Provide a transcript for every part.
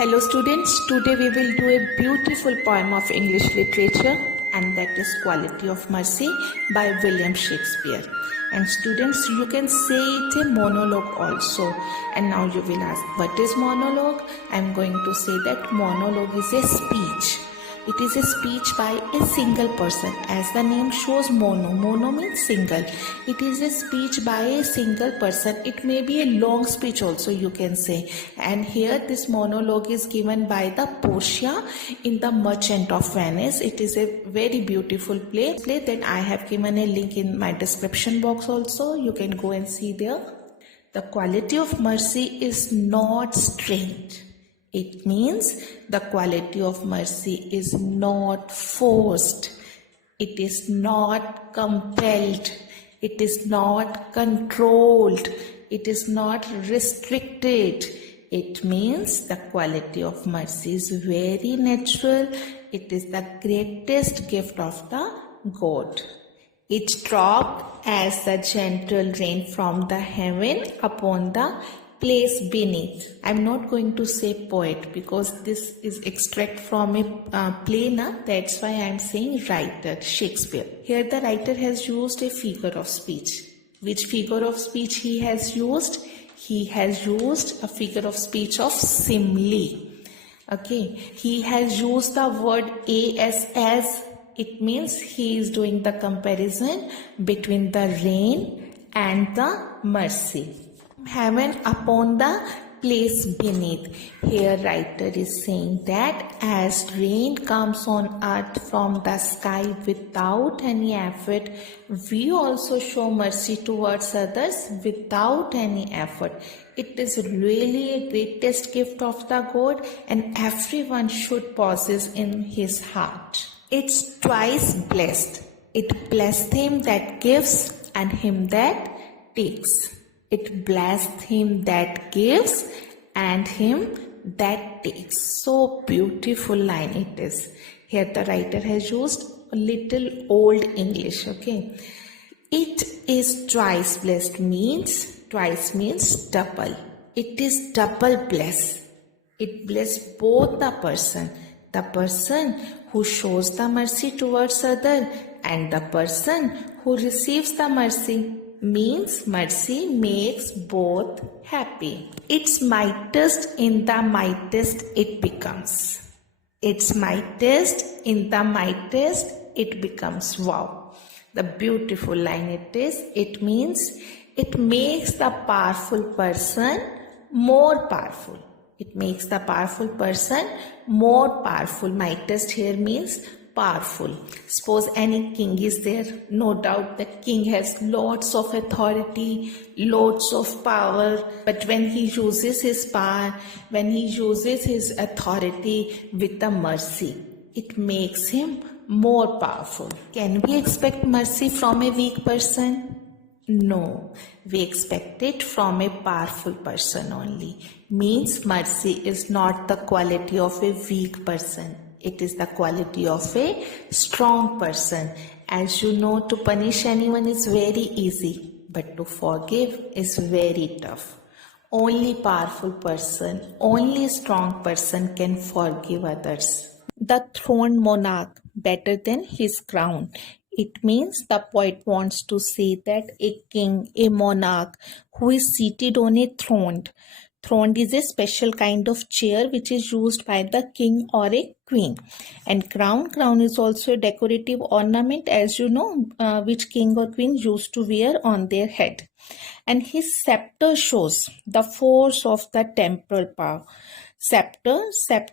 Hello students, today we will do a beautiful poem of English literature and that is Quality of Mercy by William Shakespeare. And students, you can say it a monologue also. And now you will ask, what is monologue? I am going to say that monologue is a speech. It is a speech by a single person. As the name shows, mono means single. It is a speech by a single person. It may be a long speech also, you can say. And here this monologue is given by the Portia in The Merchant of Venice. It is a very beautiful play that I have given a link in my description box also. You can go and see there. The quality of mercy is not strange. It means the quality of mercy is not forced. It is not compelled. It is not controlled. It is not restricted. It means the quality of mercy is very natural. It is the greatest gift of the God. It dropped as the gentle rain from the heaven upon the place beneath. I'm not going to say poet because this is extract from a play na, that's why I'm saying writer, Shakespeare. Here the writer has used a figure of speech. Which figure of speech he has used? He has used a figure of speech of simile. Okay, he has used the word as. It means he is doing the comparison between the rain and the mercy. Heaven upon the place beneath. Here writer is saying that as rain comes on earth from the sky without any effort, we also show mercy towards others without any effort. It is really a greatest gift of the God and everyone should possess in his heart. It's twice blessed. It blessed him that gives and him that takes. It blessed him that gives and him that takes. So beautiful line it is. Here the writer has used a little old English. Okay. It is twice blessed twice means double. It is double blessed. It blesses both the person who shows the mercy towards other and the person who receives the mercy. Means mercy makes both happy. It's mightest in the mightest it becomes. It's mightest in the mightest it becomes. Wow. The beautiful line it is. It means it makes the powerful person more powerful. It makes the powerful person more powerful. Mightest here means powerful. Suppose any king is there, no doubt the king has lots of authority, lots of power, but when he uses his power, when he uses his authority with the mercy, it makes him more powerful. Can we expect mercy from a weak person? No, we expect it from a powerful person only. Means mercy is not the quality of a weak person. It is the quality of a strong person. As you know, to punish anyone is very easy, but to forgive is very tough. Only powerful person, only strong person can forgive others. The throned monarch better than his crown. It means the poet wants to say that a king, a monarch who is seated on a throne. Throne is a special kind of chair which is used by the king or a queen. And crown is also a decorative ornament, as you know, which king or queen used to wear on their head. And his scepter shows the force of the temporal power. Scepter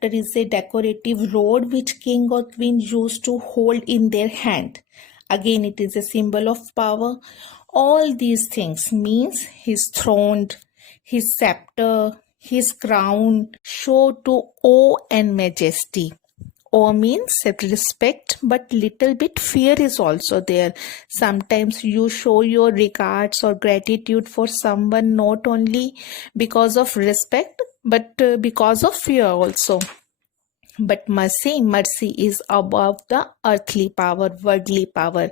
is a decorative rod which king or queen used to hold in their hand. Again, it is a symbol of power. All these things means his throne, his scepter, his crown show to awe and majesty. Awe means respect, but little bit fear is also there. Sometimes you show your regards or gratitude for someone not only because of respect, but because of fear also. But mercy is above the earthly power, worldly power.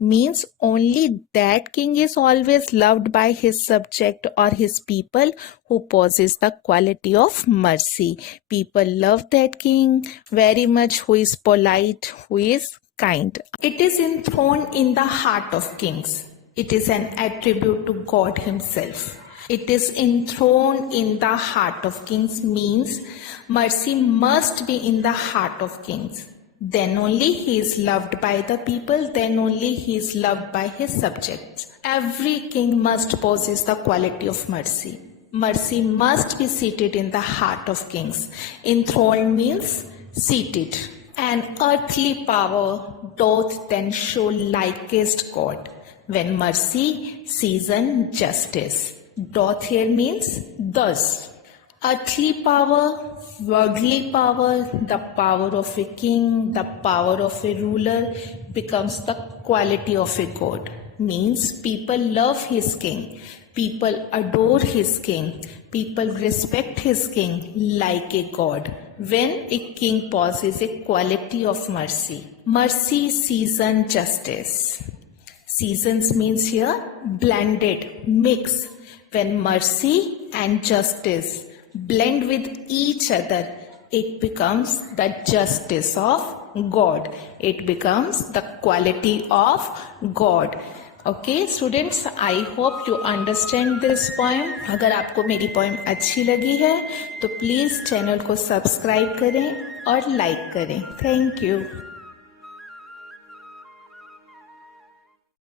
Means only that king is always loved by his subject or his people who possess the quality of mercy. People love that king very much, who is polite, who is kind. It is enthroned in the heart of kings. It is an attribute to God himself. It is enthroned in the heart of kings means mercy must be in the heart of kings. Then only he is loved by the people, then only he is loved by his subjects. Every king must possess the quality of mercy. Mercy must be seated in the heart of kings. Enthroned means seated. An earthly power doth then show likest God, when mercy season justice. Doth here means thus. Earthly power, worldly power, the power of a king, the power of a ruler becomes the quality of a god. Means people love his king, people adore his king, people respect his king like a god. When a king possesses a quality of mercy, mercy season justice. Seasons means here blended, mix. When mercy and justice blend with each other, it becomes the justice of God. It becomes the quality of God. Okay students, I hope you understand this poem. अगर आपको मेरी poem अच्छी लगी है तो please channel को subscribe करें और लाइक करें. Thank you.